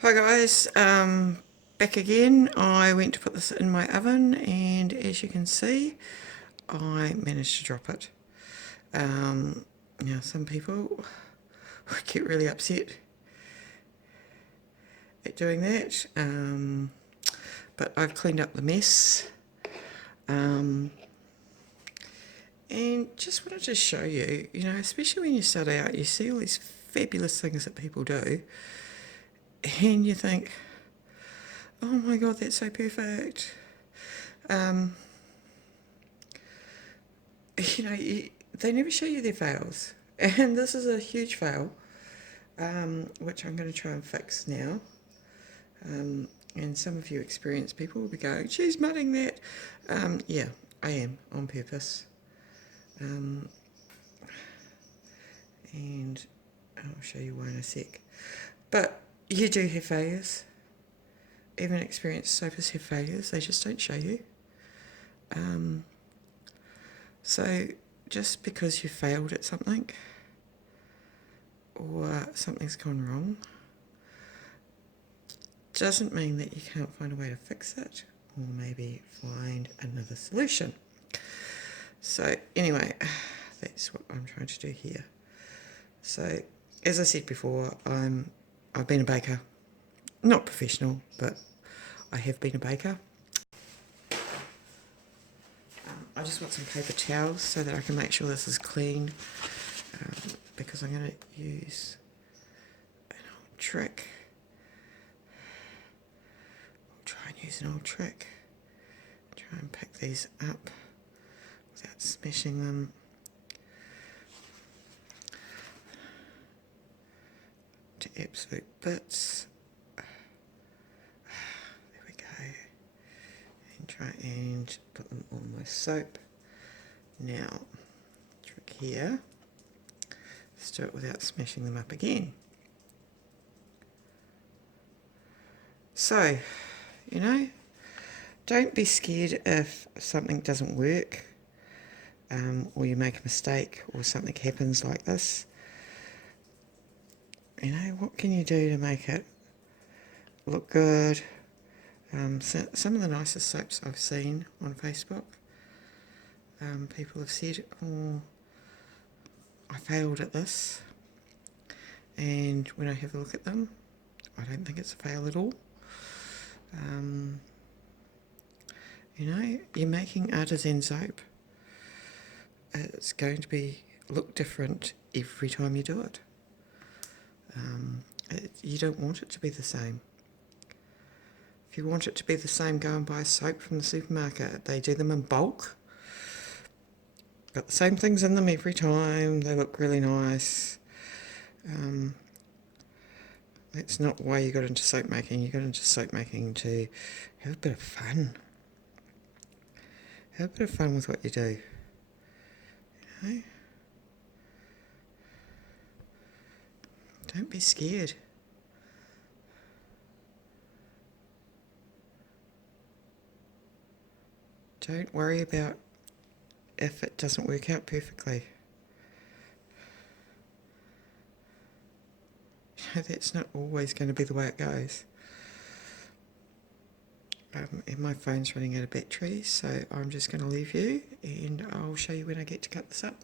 Hi guys, back again. I went to put this in my oven and as you can see I managed to drop it. Now some people get really upset at doing that, but I've cleaned up the mess, and just wanted to show you, especially when you start out, you see all these fabulous things that people do and you think, oh my god, that's so perfect. Um, they never show you their fails. And this is a huge fail, which I'm going to try and fix now. And some of you experienced people will be going, she's mudding that. Yeah, I am, on purpose. And I'll show you why in a sec. But you do have failures. Even experienced soapers have failures, they just don't show you. So just because you failed at something or something's gone wrong doesn't mean that you can't find a way to fix it or maybe find another solution. So anyway, that's what I'm trying to do here. So as I said before, I've been a baker, not professional, but I have been a baker. I just want some paper towels so that I can make sure this is clean, because I'm going to use an old trick. I'll try and use an old trick. Try and pick these up without smashing them. To absolute bits. There we go. And try and put them on my soap. Now, trick here. Let's do it without smashing them up again. So, don't be scared if something doesn't work, or you make a mistake or something happens like this. What can you do to make it look good? Some of the nicest soaps I've seen on Facebook, people have said, oh, I failed at this, and when I have a look at them, I don't think it's a fail at all. You're making artisan soap. It's going to look different every time you do it. You don't want it to be the same. If you want it to be the same, go and buy soap from the supermarket. They do them in bulk. Got the same things in them every time. They look really nice. That's not why you got into soap making. You got into soap making to have a bit of fun. Have a bit of fun with what you do. Don't be scared. Don't worry about if it doesn't work out perfectly. That's not always going to be the way it goes. And my phone's running out of battery, so I'm just going to leave you and I'll show you when I get to cut this up.